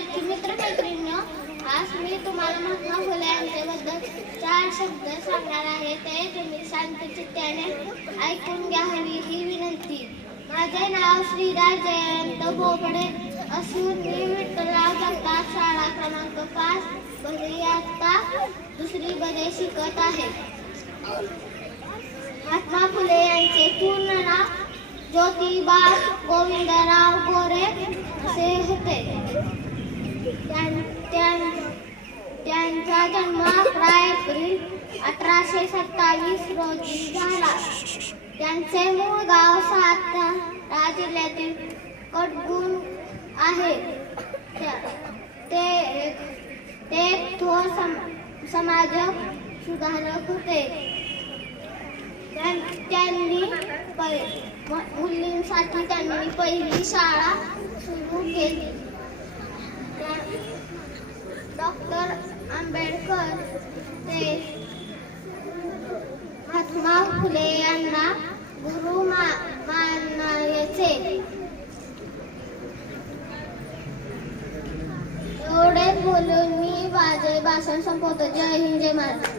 विद्यार्थी मित्रमैत्रिणींनो, आज मी तुम्हाला महात्मा फुले यांच्याबद्दल 4 शब्द सांगणार आहे. ते तुम्ही शांत चित्ताने ऐकून घ्यावी ही विनंती. माझे नाव श्रीधर जयंत बोबडे असून मी विठ्ठलराव जगताप शाळा क्रमांक 5 मध्ये इयत्ता 2री मध्ये शिकत आहे. महात्मा फुले यांचे पूर्ण नाव ज्योतिबा गोविंदराव गोरे असे होते. त्यांचा जन्म 11 एप्रिल 1827 रोजी झाला. त्यांचे मूळ गाव सातारा जिल्ह्यातील कडगुण आहे. ते एक थोर समाज सुधारक होते. मुलींसाठी त्यांनी पहिली शाळा सुरू केली. डॉक्टर आंबेडकर ते महात्मा फुले यांना गुरु मानायचे. एवढे बोलून मी माझे भाषण संपवतो. जय हिंद, जय महाराष्ट्र.